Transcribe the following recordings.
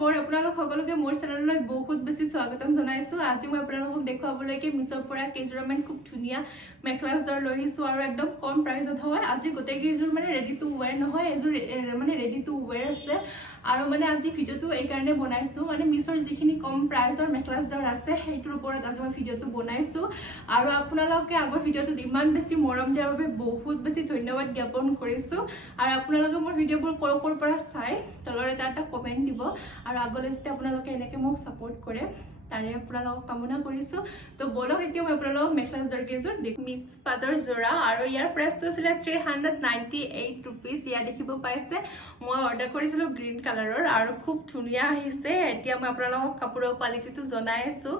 খবৰ আপোনালোক সকলোকে মোৰ চেনেললৈ বহুত বেছি স্বাগতম জনাইছো আজি মই আপোনালোকক দেখুৱাবলৈকে মিছৰ পৰা কেইজোৰমান খুব ধুনিয়া মেখলাছ দৰ লৈ আহিছো আৰু একদম কম প্ৰাইসত হয় আজি গোটেই কেইজোৰ মানে ৰেডি টু ওয়্যাৰ নহয় এজোৰ মানে ৰেডি টু ওয়্যাৰ আছে আৰু মানে আজি ভিডিওটো এই কাৰণে বনাইছো মানে মিছৰ যিখিনি কম প্ৰাইসৰ মেখলাছ দৰ আছে সেইটোৰ ওপৰত আজি মই ভিডিওটো বনাইছো আৰু আপোনালোকে আগৰ ভিডিওটো ইমান বেছি মৰম দিয়াৰ বাবে বহুত বেছি ধন্যবাদ জ্ঞাপন কৰিছো আৰু আপোনালোকে মোৰ ভিডিওবোৰ কৰ পৰা চাই তলৰ এটা কমেন্ট দিব আৰু আগলৈ যেতে আপোনালোকে এনেকৈ মোক সাপোৰ্ট কৰে তাৰে আপোনালোকক কামনা কৰিছো তো বলক এতিয়া মই আপোনালোকক মেখলাছ দৰ কেইজোৰ মিক্স পাটৰ জোৰা আৰু ইয়াৰ প্ৰাইসটো আছিল 398 रुपीस ইয়া দেখিব পাইছে মই অৰ্ডাৰ কৰিছিলো গ্ৰীন কালাৰৰ আৰু খুব ধুনিয়া আহিছে এতিয়া মই আপোনালোকক কাপোৰৰ কোৱালিটিটো জনাইছো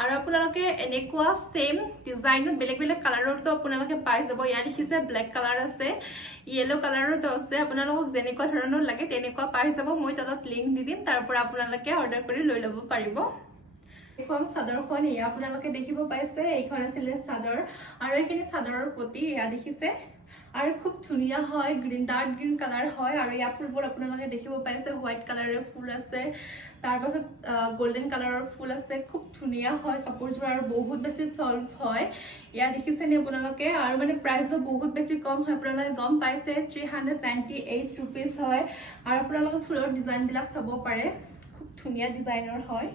আৰু আপোনালোকে এনেকুৱা সেম ডিজাইনত বেলেগ বেলেগ কালাৰৰটো আপোনালোকে পাই যাব ইয়া দেখিছে ব্ল্যাক কালাৰ আছে येलो কালাৰটো আছে আপোনালোকক যেনেকুৱা ধৰণৰ লাগে তেনেকুৱা পাই যাব মই তলত লিংক দি দিম তাৰ পৰা আপোনালোকে অৰ্ডাৰ কৰি লৈ ল'ব পাৰিব এখন চাদৰখন ইয়া আপোনালোকে দেখিব পাইছে এইখন আছিল চাদৰ আৰু এইখিনি চাদৰৰ প্ৰতি ইয়া দেখিছে আৰু খুব ধুনিয়া হয় গ্ৰীন ডাৰ্ক গ্ৰীন কালাৰ হয় আৰু ইয়া ফুলবোৰ আপোনালোকে দেখিব পাইছে হোৱাইট কালাৰৰ ফুল আছে তাৰ পাছত গোল্ডেন কালাৰৰ ফুল আছে খুব ধুনিয়া হয় কাপোৰযোৰ আৰু বহুত বেছি সফট হয় ইয়া দেখিছে নে আপোনালোকে আৰু মানে প্ৰাইসও বহুত বেছি কম হয় আপোনালোকে গম পাইছে 398 रुपीस হয় আৰু আপোনালোকে ফুলৰ ডিজাইন বিলাক চাব পাৰে খুব ধুনিয়া ডিজাইনৰ হয়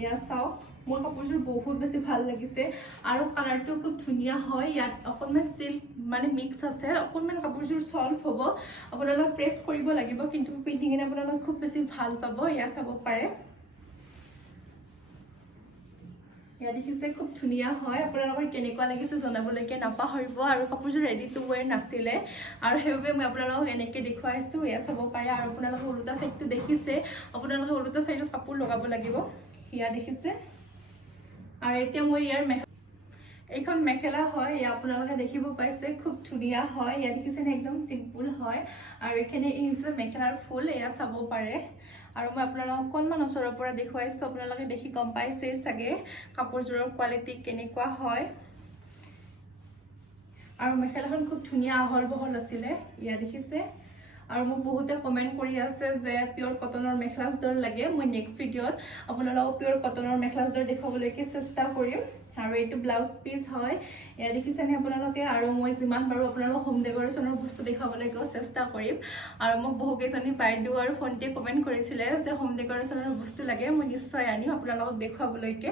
ইয়া চাও মোৰ কাপোৰযোৰ বহুত বেছি ভাল লাগিছে আৰু কালাৰটো খুব ধুনিয়া হয় ইয়াত অকনমান সিল্ক মানে মিক্স আছে অকনমান কাপোৰযোৰ সফট হ'ব আপোনালোক প্ৰেছ কৰিব লাগিব কিন্তু পিন্ধিং এনে আপোনালোক খুব বেছি ভাল পাব ইয়া চাব পাৰে ইয়া দেখিছে খুব ধুনিয়া হয় আপোনালোকৰ কেনেকুৱা লাগিছে জনাবলৈকে নাপাহৰিব আৰু কাপোৰযোৰ ৰেডি টু ওয়্যাৰ নাছিলে আৰু সেইবাবে মই আপোনালোকক এনেকৈ দেখুৱাইছো ইয়া চাব পাৰে আৰু আপোনালোকে উল্টা সাইডটো দেখিছে আপোনালোকে উল্টা সাইডত কাপোৰ লগাব লাগিব ইয়া দেখিছে আৰু এতিয়া মই ইয়াৰ এইখন মেখেলা হয় ইয়া আপোনালোকে দেখিব পাইছে খুব ধুনিয়া হয় ইয়া দেখিছে একদম সিম্পল হয় আৰু এখানে এই হৈছে মেখেলাৰ ফুল ইয়া চাব পাৰে আৰু মই আপোনালোকক কোনমান ওচৰৰ পৰা দেখুৱাইছো আপোনালোকে দেখি গম পাইছে সাগে কাপোৰযোৰৰ কোৱালিটি কেনেকুৱা হয় আৰু মেখেলাখন খুব ধুনিয়া আহল বহল আছিল ইয়া দেখিছে আৰু মোক বহুতে কমেন্ট কৰি আছে যে পিওৰ কটনৰ মেখলাছ দৰ লাগে মই নেক্সট ভিডিওত আপোনালোকক পিওৰ কটনৰ মেখলাছ দৰ দেখাবলৈকে চেষ্টা কৰিম আৰু এইটো ব্লাউজ পিস হয় ইয়া দেখিছেনে আপোনালোকে আৰু মই যিমান পাৰো আপোনালোকক হোম ডেকোৰেশনৰ বস্তু দেখাবলৈকে চেষ্টা কৰিম আৰু মোক বহু কেজনী বাইদেউ আৰু ফোনতে কমেন্ট কৰিছিল যে হোম ডেকোৰেশনৰ বস্তু লাগে মই নিশ্চয় আনিম আপোনালোকক দেখাবলৈকে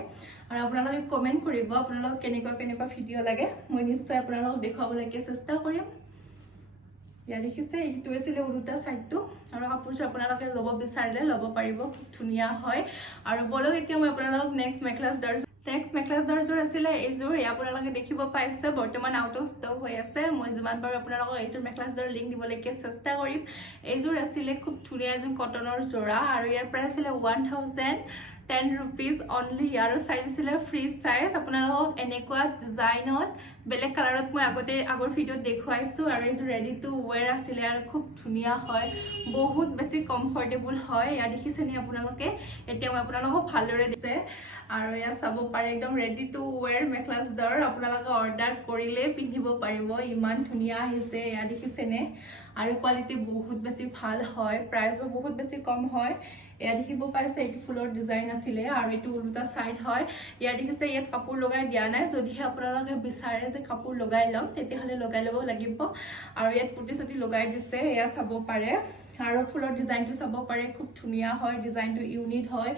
আৰু আপোনালোকে কমেন্ট কৰিব আপোনালোকক কেনেকুৱা ভিডিও লাগে মই নিশ্চয় আপোনালোকক দেখাবলৈকে চেষ্টা কৰিম ইয়া দেখিছে এইটো আছিল উল্টা সাইডটো আৰু কাপোৰযোৰ আপোনালোকে ল'ব বিচাৰিলে ল'ব পাৰিব খুব ধুনিয়া হয় আৰু বলক এতিয়া মই আপোনালোকক নেক্সট মেখলাছ দৰ জোৰ আছিল এইযোৰ আপোনালোকে দেখিব পাইছে বৰ্তমান আউট অফ ষ্টক হৈ আছে মই যিমান পাৰো আপোনালোকক এইযোৰ মেখলাছ দৰ লিংক দিবলৈকে চেষ্টা কৰিম এইযোৰ আছিল খুব ধুনিয়া এজন কটনৰ জোৰা আৰু ইয়াৰ প্ৰাইস আছিল 1010 रुपीस অনলি আৰু সাইজ আছিল ফ্ৰী সাইজ আপোনালোকক এনেকুৱা ডিজাইনত বেলেগ কালাৰত মই আগৰ ভিডিওত দেখুৱাইছো আৰু এইযোৰ ৰেডি টু ওয়্যাৰ আছিল আৰু খুব ধুনিয়া হয় বহুত বেছি কমফৰ্টেবল হয় ইয়া দেখিছেনে আপোনালোকে এতিয়া মই আপোনালোকক ভালদৰে দিছে আৰু ইয়া চাব পাৰে একদম ৰেডি টু ওয়্যাৰ মেখলাছ দৰ আপোনালোকে অৰ্ডাৰ কৰিলে পিন্ধিব পাৰিব ইমান ধুনিয়া আহিছে ইয়া দেখিছেনে আৰু কোৱালিটি বহুত বেছি ভাল হয় প্ৰাইসও বহুত বেছি কম হয় ইয়া দেখিব পাইছে এইটো ফুলৰ ডিজাইন আছিল আৰু এইটো উল্টা সাইড হয় ইয়া দেখিছে ইয়াত কাপোৰ লগাই দিয়া নাই যদিহে আপোনালোকে বিচাৰে যে কাপোৰ লগাই লম তেতিয়াহলে লগাই ল'ব লাগিব আৰু ইয়াত পুটি লগাই দিছে ইয়া চাব পাৰে আৰু ফুলৰ ডিজাইনটো চাব পাৰে খুব ধুনিয়া হয় ডিজাইনটো ইউনিক হয়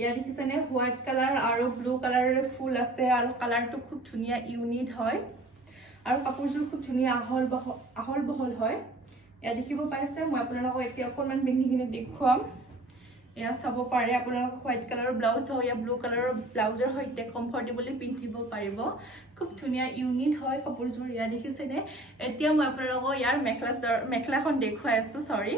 ইয়া দেখিছেনে হোৱাইট কালাৰ আৰু ব্লু কালাৰৰ ফুল আছে আৰু কালাৰটো খুব ধুনিয়া ইউনিক হয় আৰু কাপোৰযোৰ খুব ধুনিয়া আহল বহল হয় ইয়া দেখিব পাইছে মই আপোনালোকক এতিয়া অকনমান পিন্ধিকিনে দেখুৱাম ইয়া চাব পাৰে আপোনালোক হোৱাইট কালাৰৰ ব্লাউজ হয় ইয়া ব্লু কালাৰৰ ব্লাউজৰ সৈতে কমফৰ্টেবলি পিন্ধিব পাৰিব খুব ধুনিয়া ইউনিক হয় কাপোৰযোৰ ইয়া দেখিছেনে এতিয়া মই আপোনালোকক ইয়াৰ মেখলাখন দেখুৱাই আছো সৰি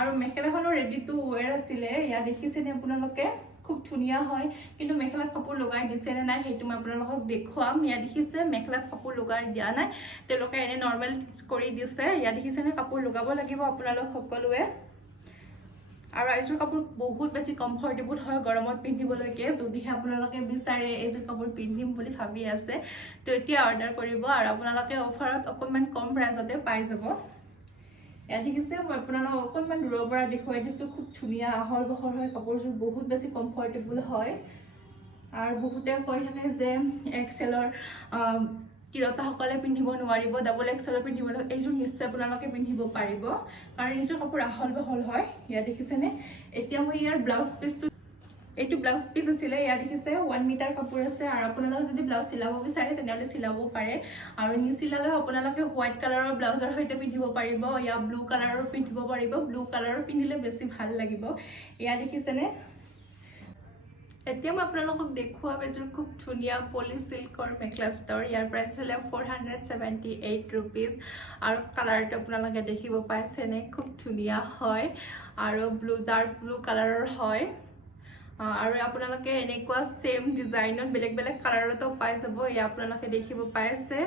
আৰু মেখেলাখনৰ ৰেডি টু ওয়্যাৰ আছিল ইয়া দেখিছেনে আপোনালোকে খুব ধুনিয়া হয় কিন্তু মেখেলাত কাপোৰ লগাই দিছে নে নাই হেতু মই আপোনালোকক দেখুৱাম ইয়া দেখিছে মেখেলাত কাপোৰ লগাই দিয়া নাই তেলোকে এনে নৰমাল কৰি দিছে ইয়া দেখিছেনে কাপোৰ লগাব লাগিব আপোনালোক সকলোৱে আৰু এইযোৰ কাপোৰ বহুত বেছি কমফৰ্টেবল হয় গৰমত পিন্ধিবলৈকে যদিহে আপোনালোকে বিচাৰে এইযোৰ কাপোৰ পিন্ধিম বুলি ভাবি আছে তো এতিয়া অৰ্ডাৰ কৰিব আৰু আপোনালোকে অফাৰত অকনমান কম প্ৰাইসতে পাই যাব ইয়াত দেখিছে মই আপোনালোকক অকণমান দূৰৰ পৰা দেখুৱাই দিছোঁ খুব ধুনীয়া আহল বহল হয় কাপোৰযোৰ বহুত বেছি কমফৰ্টেবল হয় আৰু বহুতে কৈ থাকে যে এক্সেলৰ তিৰোতাসকলে পিন্ধিব নোৱাৰিব ডাবল এক্সেলৰ পিন্ধিব এইযোৰ নিশ্চয় আপোনালোকে পিন্ধিব পাৰিব কাৰণ এইযোৰ কাপোৰ আহল বহল হয় ইয়াত দেখিছেনে এতিয়া মই ইয়াৰ ব্লাউজ পিচটো এইটো ব্লাউজ পিচ আছিলে ইয়াত দেখিছে 1 মিটাৰ কাপোৰ আছে আৰু আপোনালোকে যদি ব্লাউজ চিলাব বিচাৰে তেনেহ'লে চিলাব পাৰে আৰু নিচিলালে আপোনালোকে হোৱাইট কালাৰৰ ব্লাউজৰ সৈতে পিন্ধিব পাৰিব ইয়া ব্লু কালাৰৰ পিন্ধিব পাৰিব ব্লু কালাৰৰ পিন্ধিলে বেছি ভাল লাগিব ইয়াত দেখিছেনে এতিয়া মই আপোনালোকক দেখুৱাম এযোৰ খুব ধুনীয়া পলি সিল্কৰ মেখেলা চাদৰ ইয়াৰ প্ৰাইচ আছিলে 478 rupees আৰু কালাৰটো আপোনালোকে দেখিব পাইছেনে খুব ধুনীয়া হয় আৰু ব্লু ডাৰ্ক ব্লু কালাৰৰ হয় আৰু আপোনালোকে এনেকুৱা সেম ডিজাইনত বেলেগ বেলেগ কালাৰতো পাই যাব ইয়া আপোনালোকে দেখিব পাইছে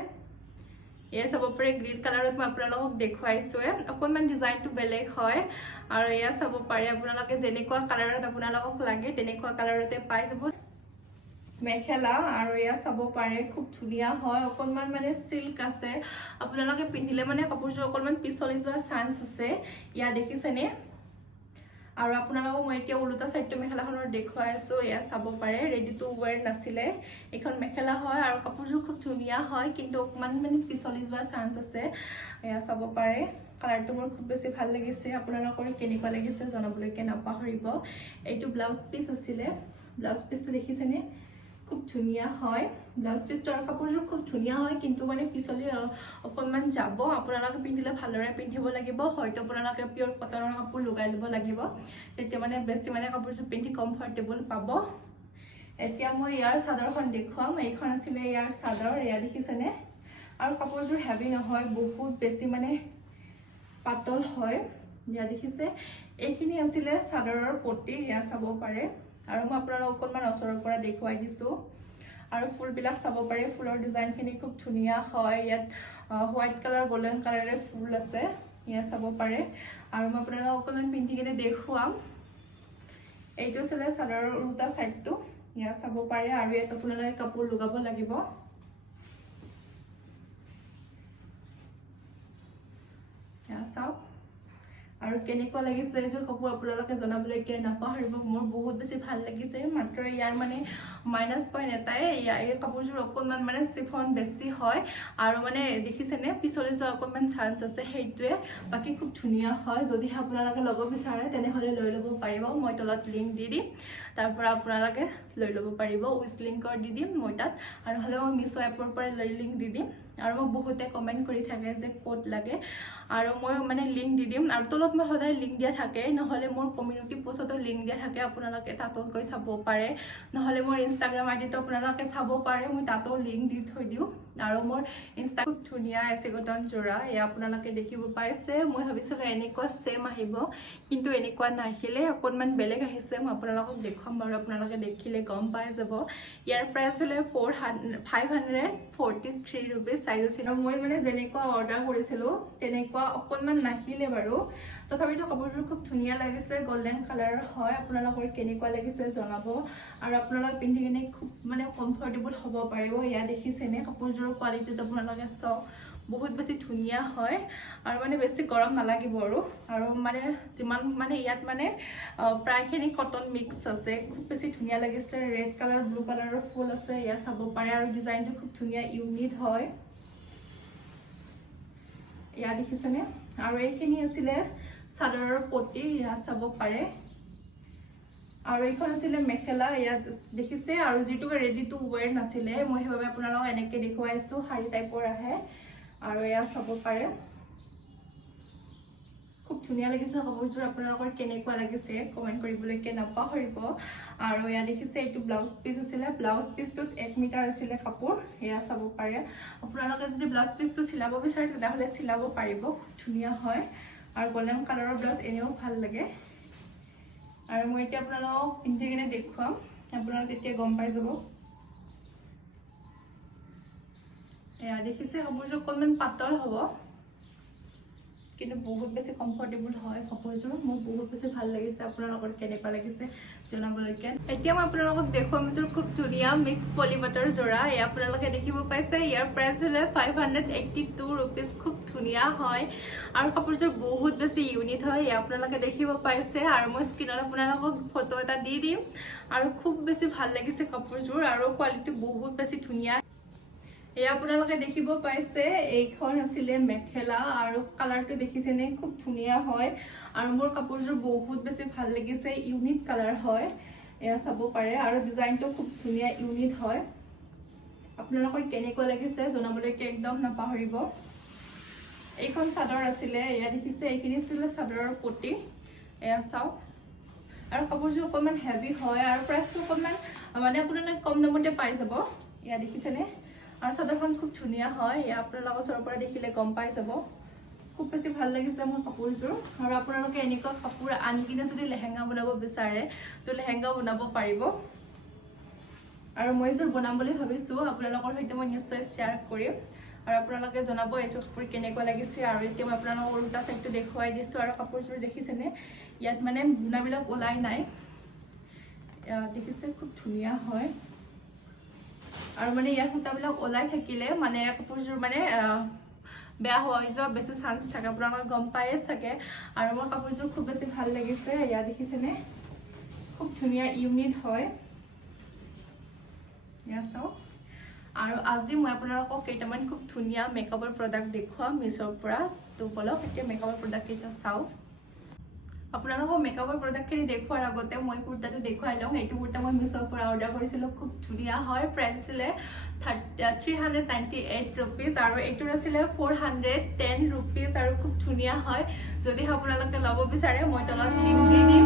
এয়া চাব পাৰে গ্ৰীণ কালাৰত মই আপোনালোকক দেখুৱাইছো অকণমান ডিজাইনটো বেলেগ হয় আৰু এয়া চাব পাৰে আপোনালোকে যেনেকুৱা কালাৰত আপোনালোকক লাগে তেনেকুৱা কালাৰতে পাই যাব মেখেলা আৰু এয়া চাব পাৰে খুব ধুনীয়া হয় অকণমান মানে সিল্ক আছে আপোনালোকে পিন্ধিলে মানে কাপোৰযোৰ অকণমান পিছলি যোৱা চান্স আছে ইয়া দেখিছেনে আৰু আপোনালোকক মই এতিয়া উলটা সাইডটো মেখেলাখনৰ দেখুৱাই আছো এয়া চাব পাৰে ৰেডি টু ওয়্যাৰ নাছিলে এখন মেখেলা হয় আৰু কাপোৰযোৰ খুব ধুনীয়া হয় কিন্তু অকমান মানে পিছলি যোৱা চান্স আছে এয়া চাব পাৰে কালাৰটো মোৰ খুব বেছি ভাল লাগিছে আপোনালোকৰ কেনেকুৱা লাগিছে জনাবলৈকে নাপাহৰিব এইটো ব্লাউজ পিচ আছিলে ব্লাউজ পিচটো দেখিছেনে খুব ধুনীয়া হয় ব্লাউজ পিচটো আৰু কাপোৰযোৰ খুব ধুনীয়া হয় কিন্তু মানে পিছলি অকণমান যাব আপোনালোকে পিন্ধিলে ভালদৰে পিন্ধিব লাগিব হয়তো আপোনালোকে পিয়ৰ কটনৰ কাপোৰ লগাই ল'ব লাগিব তেতিয়া মানে বেছি মানে কাপোৰযোৰ পিন্ধি কমফৰ্টেবল পাব এতিয়া মই ইয়াৰ চাদৰখন দেখুৱাম এইখন আছিলে ইয়াৰ চাদৰ এয়া দেখিছেনে আৰু কাপোৰযোৰ হেভি নহয় বহুত বেছি মানে পাতল হয় ইয়া দেখিছে এইখিনি আছিলে চাদৰৰ পটি ইয়া চাব পাৰে আৰু মই আপোনালোকক অকণমান ওচৰৰ পৰা দেখুৱাই দিছোঁ আৰু ফুলবিলাক চাব পাৰে ফুলৰ ডিজাইনখিনি খুব ধুনীয়া হয় ইয়াত হোৱাইট কালাৰ গোল্ডেন কালাৰে ফুল আছে ইয়া চাব পাৰে আৰু মই আপোনালোকক অকণমান পিন্ধি কিনে দেখুৱাম এইটো আছিলে চাদৰৰ উল্টা সাইডটো ইয়া চাব পাৰে আৰু ইয়াত আপোনালোকে কাপোৰ লগাব লাগিব ইয়া চাওক আৰু কেনেকুৱা লাগিছে এইযোৰ কাপোৰ আপোনালোকে জনাবলৈকে নাপাহৰিব মোৰ বহুত বেছি ভাল লাগিছে মাত্ৰ ইয়াৰ মানে মাইনাছ পইণ্ট এটাই এই কাপোৰযোৰ অকণমান মানে চিফন বেছি হয় আৰু মানে দেখিছেনে পিছলি যোৱা অকণমান চান্স আছে সেইটোৱে বাকী খুব ধুনীয়া হয় যদিহে আপোনালোকে ল'ব বিচাৰে তেনেহ'লে লৈ ল'ব পাৰিব মই তলত লিংক দি দিম তাৰ পৰা আপোনালোকে লৈ ল'ব পাৰিব উইথ লিংকৰ দি দিম মই তাত আৰু হ'লে মই মিছো এপৰ পৰা লিংক দি দিম আৰু মোক বহুতে কমেন্ট কৰি থাকে যে কোড লাগে আৰু মই মানে লিংক দি দিম আৰু তলত মই সদায় লিংক দিয়া থাকে নহলে মোৰ কমিউনিটি পোষ্টতো লিংক দিয়া থাকে আপোনালোকে তাতো গৈ চাব পাৰে নহলে মোৰ ইনষ্টাগ্ৰাম আইডিটো আপোনালোকে চাব পাৰে মই তাতো লিংক দি থৈ দিও আৰু মোৰ ইনষ্টা খুব ধুনীয়া আছে গটন জোৰা এ আপোনালোকে দেখিব পাইছে মই ভাবিছিলো এনেকুৱা সেম আহিব কিন্তু এনেকুৱা নাহিলে অকণমান বেলেগ আহিছে মই আপোনালোকক দেখুৱাম বাৰু আপোনালোকে দেখিলে গম পাই যাব ইয়াৰ প্ৰাইচ হলে 543 rupees সাইজ আছিল মই মানে যেনেকুৱা অৰ্ডাৰ কৰিছিলো তেনেকুৱা অকণমান নাহিলে বাৰু তথাপিতো কাপোৰযোৰ খুব ধুনীয়া লাগিছে গোল্ডেন কালাৰ হয় আপোনালোকৰ কেনেকুৱা লাগিছে জনাব আৰু আপোনালোকে পিন্ধি কিনে খুব মানে কমফৰ্টেবল হ'ব পাৰিব ইয়া দেখিছেনে কাপোৰযোৰৰ কোৱালিটিটো আপোনালোকে চাওক বহুত বেছি ধুনীয়া হয় আৰু মানে বেছি গৰম নালাগিব আৰু মানে যিমান মানে ইয়াত মানে প্ৰায়খিনি কটন মিক্স আছে খুব বেছি ধুনীয়া লাগিছে ৰেড কালাৰ ব্লু কালাৰৰ ফুল আছে ইয়া চাব পাৰে আৰু ডিজাইনটো খুব ধুনীয়া ইউনিক হয় ইয়া দেখিছেনে আৰু এইখিনি আছিলে চাদৰৰ পটি ইয়া চাব পাৰে আৰু এইখন আছিলে মেখেলা ইয়াত দেখিছে আৰু যেটো ৰেডি টু ওয়্যাৰ নাছিলে মই হেভাবে আপোনালোকক এনেকৈ দেখুৱাইছো শাৰী টাইপৰ আহে আৰু ইয়া চাব পাৰে খুব ধুনীয়া লাগিছে কাপোৰযোৰ আপোনালোকৰ কেনেকুৱা লাগিছে কমেন্ট কৰিবলৈকে নাপাহৰিব আৰু ইয়া দেখিছে এইটো ব্লাউজ পিচ আছিলে ব্লাউজ পিচটোত 1 মিটাৰ আছিলে কাপোৰ ইয়া চাব পাৰে আপোনালোকে যদি ব্লাউজ পিচটো চিলাব বিচাৰে তেতিয়াহ'লে চিলাব পাৰিব খুব ধুনীয়া হয় আৰু গোল্ডেন কালাৰৰ ব্লাউজ এনেও ভাল লাগে আৰু মই এতিয়া আপোনালোকক পিন্ধি কিনে দেখুৱাম আপোনালোকে তেতিয়া গম পাই যাব এয়া দেখিছে কাপোৰযোৰ অকণমান পাতল হ'ব কিন্তু বহুত বেছি কমফৰ্টেবল হয় কাপোৰযোৰ মোক বহুত বেছি ভাল লাগিছে আপোনালোকৰ কেনেকুৱা লাগিছে জনাবলৈকে এতিয়া মই আপোনালোকক দেখুৱাম এযোৰ খুব ধুনীয়া মিক্স পলিপাটৰ জোৰা এই আপোনালোকে দেখিব পাইছে ইয়াৰ প্ৰাইচ হলে 582 rupees খুব ধুনীয়া হয় আৰু কাপোৰযোৰ বহুত বেছি ইউনিক হয় এই আপোনালোকে দেখিব পাইছে আৰু মই স্ক্ৰিনত আপোনালোকক ফটো এটা দি দিম আৰু খুব বেছি ভাল লাগিছে কাপোৰযোৰ আৰু কোৱালিটি বহুত বেছি ধুনীয়া এই আপোনালোকে দেখিব পাইছে এইখন আছিল মেখেলা আৰু কালাৰটো দেখিছেনে খুব ধুনীয়া হয় আৰু মোৰ কাপোৰযোৰ বহুত বেছি ভাল লাগিছে ইউনিক কালাৰ হয় এয়া চাব পাৰে আৰু ডিজাইনটো খুব ধুনীয়া ইউনিক হয় আপোনালোকৰ কেনেকুৱা লাগিছে জনাবলৈকে একদম নাপাহৰিব এইখন চাদৰ আছিল এয়া দেখিছে এইখিনি আছিল চাদৰৰ পটি এয়া চাওক আৰু কাপোৰযোৰ অকমান হেভি হয় আৰু প্ৰাইচটো অকমান মানে আপোনালোকে কম দামতে পাই যাব এয়া দেখিছেনে আৰু চাদৰখন খুব ধুনীয়া হয় এয়া আপোনালোকৰ ওচৰৰ পৰা দেখিলে গম পাই যাব খুব বেছি ভাল লাগিছে মোৰ কাপোৰযোৰ আৰু আপোনালোকে এনেকুৱা কাপোৰ আনি কিনে যদি লেহেঙ্গা বনাব বিচাৰে তো লেহেঙ্গা বনাব পাৰিব আৰু মই এযোৰ বনাম বুলি ভাবিছো আপোনালোকৰ সৈতে মই নিশ্চয় শ্বেয়াৰ কৰিম আৰু আপোনালোকে জনাব এইযোৰ কাপোৰ কেনেকুৱা লাগিছে আৰু এতিয়া মই আপোনালোকক উল্টা সাইডটো দেখুৱাই দিছো আৰু কাপোৰযোৰ দেখিছেনে ইয়াত মানে বুনাবিলাক ওলাই নাই দেখিছে খুব ধুনীয়া হয় আৰু মানে ইয়াৰ সুতাবিলাক ওলাই থাকিলে মানে কাপোৰযোৰ মানে বেয়া হৈ যোৱা বেছি চান্স থাকে আপোনালোকে গম পায়ে থাকে আৰু মোৰ কাপোৰযোৰ খুব বেছি ভাল লাগিছে ইয়া দেখিছেনে খুব ধুনীয়া ইউনিক হয় ইয়া চাওক আৰু আজি মই আপোনালোকক কেইটামান খুব ধুনীয়া মেকআপৰ প্ৰডাক্ট দেখুৱাম মিছৰ পৰা তো বলক এতিয়া মেকআপৰ প্ৰডাক্ট কেইটা চাও আপোনালোকক মেকআপৰ প্ৰডাক্টখিনি দেখুৱাৰ আগতে মই কুৰ্তাটো দেখুৱাই লওঁ এইটো কুৰ্তা মই মিছৰ পৰা অৰ্ডাৰ কৰিছিলোঁ খুব ধুনীয়া হয় প্ৰাইচ আছিলে 398 rupees আৰু এইটোৰ আছিলে 410 rupees আৰু খুব ধুনীয়া হয় যদি আপোনালোকে ল'ব বিচাৰে মই তলত লিংক দি দিম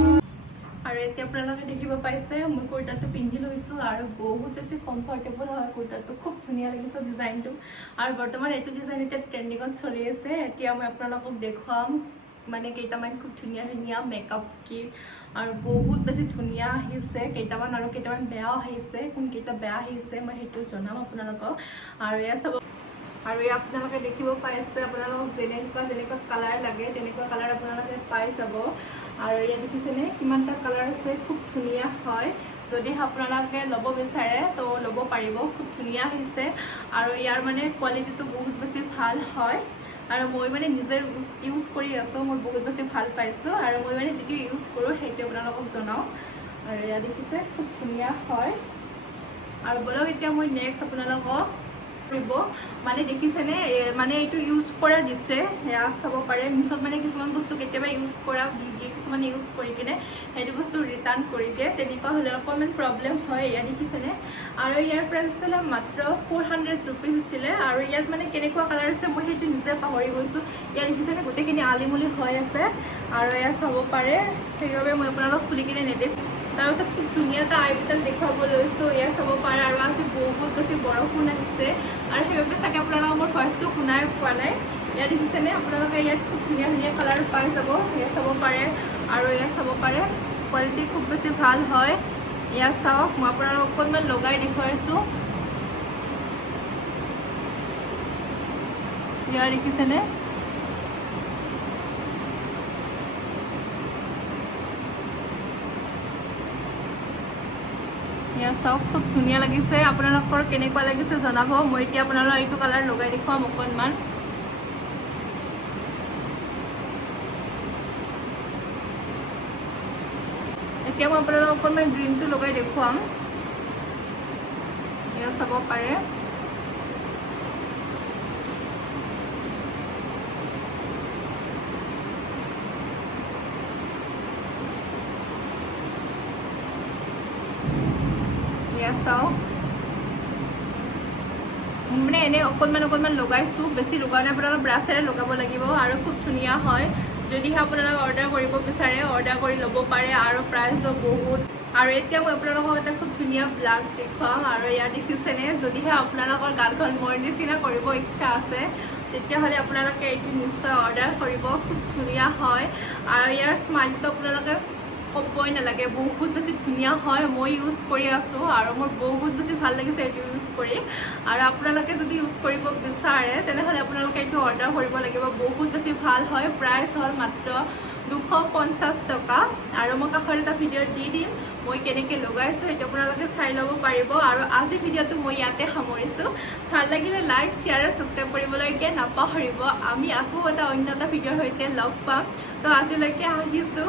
আৰু এতিয়া আপোনালোকে দেখিব পাইছে মই কুৰ্তাটো পিন্ধি লৈছো আৰু বহুত বেছি কমফৰ্টেবল হয় কুৰ্তাটো খুব ধুনীয়া লাগিছে ডিজাইনটো আৰু বৰ্তমান এইটো ডিজাইন এতিয়া ট্ৰেন্ডিঙত চলি আছে এতিয়া মই আপোনালোকক দেখুৱাম মানে কেইটামান খুব ধুনীয়া ধুনীয়া মেকআপ কিট আৰু বহুত বেছি ধুনীয়া আহিছে কেইটামান আৰু কেইটামান বেয়া আহিছে কোন কেইটা বেয়া আহিছে মই হেতু জনাম আপোনালোকক আৰু এয়া চাব আৰু এয়া আপোনালোকে দেখিব পাইছে আপোনালোকক যেনেকুৱা কালাৰ লাগে তেনেকুৱা কালাৰ আপোনালোকে পাই যাব আৰু এয়া দেখিছেনে কিমানটা কালাৰ আছে খুব ধুনীয়া হয় যদি আপোনালোকে ল'ব বিচাৰে তো ল'ব পাৰিব খুব ধুনীয়া আহিছে আৰু ইয়াৰ মানে কোৱালিটিটো বহুত বেছি ভাল হয় আৰু মই মানে নিজে ইউজ কৰি আছো মই বহুত বেছি ভাল পাইছো আৰু মই মানে যেটো ইউজ কৰো হেতু আপোনালোকক জনাও আৰু ইয়া দেখিছে খুব ধুনীয়া হয় আৰু বলক এতিয়া মই নেক্সট আপোনালোকক কৰিব মানে দেখিছেনে মানে এইটো ইউজ কৰা দিছে ইয়া চাব পাৰে মিছত মানে কিছুমান বস্তু কেতিয়াবা ইউজ কৰা দি দিয়ে কিছুমান ইউজ কৰি কিনে হেতু বস্তু ৰিটাৰ্ণ কৰি দিয়ে তেনেকুৱা হলে অকমান প্ৰবলেম হয় ইয়া দেখিছেনে আৰু ইয়াৰ প্ৰাইচ আছিল মাত্ৰ 400 rupees আছিল আৰু ইয়াত মানে কেনেকুৱা কালাৰ আছে মই হেতু নিজে পাহৰি গৈছো ইয়া দেখিছেনে গোটেইখিনি আলিমুলি হৈ আছে আৰু ইয়া চাব পাৰে সেইবাবে মই আপোনালোকক খুলি কিনে নেদেখ তাৰপিছত খুব ধুনীয়া এটা আইপিটাল দেখুৱাব লৈছো ইয়া চাব পাৰে আৰু আজি বহুত বেছি বৰষুণ আহিছে আৰু সেইবাবে চাগে আপোনালোকৰ মোৰ ভইচটো শুনাই পোৱা নাই ইয়া দেখিছেনে আপোনালোকে ইয়াত খুব ধুনীয়া ধুনীয়া কালাৰ পাই যাব ইয়া চাব পাৰে আৰু ইয়া চাব পাৰে কোৱালিটি খুব বেছি ভাল হয় ইয়া চাওক মই আপোনালোকক অকণমান লগাই দেখুৱাইছো ইয়া দেখিছেনে ইয়া চাওক খুব ধুনীয়া লাগিছে আপোনালোকৰ কেনেকুৱা লাগিছে জনাব মই এতিয়া আপোনালোকক এইটো কালাৰ লগাই দেখুৱাম অকণমান এতিয়া মই আপোনালোকক অকণমান গ্ৰীণটো লগাই দেখুৱাম ইয়া চাব পাৰে চাওক মানে এনে অকণমান লগাইছো বেছি লগোৱা নাই আপোনালোকে ব্ৰাছেৰে লগাব লাগিব আৰু খুব ধুনীয়া হয় যদিহে আপোনালোকে অৰ্ডাৰ কৰিব বিচাৰে অৰ্ডাৰ কৰি ল'ব পাৰে আৰু প্ৰাইচো বহুত আৰু এতিয়া মই আপোনালোকক এটা খুব ধুনীয়া ব্লাউজ দেখুৱাম আৰু ইয়াত দেখিছেনে যদিহে আপোনালোকৰ গালখন মোৰ নিচিনা কৰিব ইচ্ছা আছে তেতিয়াহ'লে আপোনালোকে এইটো নিশ্চয় অৰ্ডাৰ কৰিব খুব ধুনীয়া হয় আৰু ইয়াৰ স্মাইলটো আপোনালোকে ক'বই নালাগে বহুত বেছি ধুনীয়া হয় মই ইউজ কৰি আছোঁ আৰু মোৰ বহুত বেছি ভাল লাগিছে এইটো ইউজ কৰি আৰু আপোনালোকে যদি ইউজ কৰিব বিচাৰে তেনেহ'লে আপোনালোকে এইটো অৰ্ডাৰ কৰিব লাগিব বহুত বেছি ভাল হয় প্ৰাইচ হ'ল মাত্ৰ 250 টকা আৰু মই কাষৰ এটা ভিডিঅ' দি দিম মই কেনেকৈ লগাইছোঁ সেইটো আপোনালোকে চাই ল'ব পাৰিব আৰু আজি ভিডিঅ'টো মই ইয়াতে সামৰিছোঁ ভাল লাগিলে লাইক শ্বেয়াৰ আৰু ছাবস্ক্ৰাইব কৰিবলৈকে নাপাহৰিব আমি আকৌ এটা অন্য এটা ভিডিঅ'ৰ সৈতে লগ পাম তো আজিলৈকে আহিছোঁ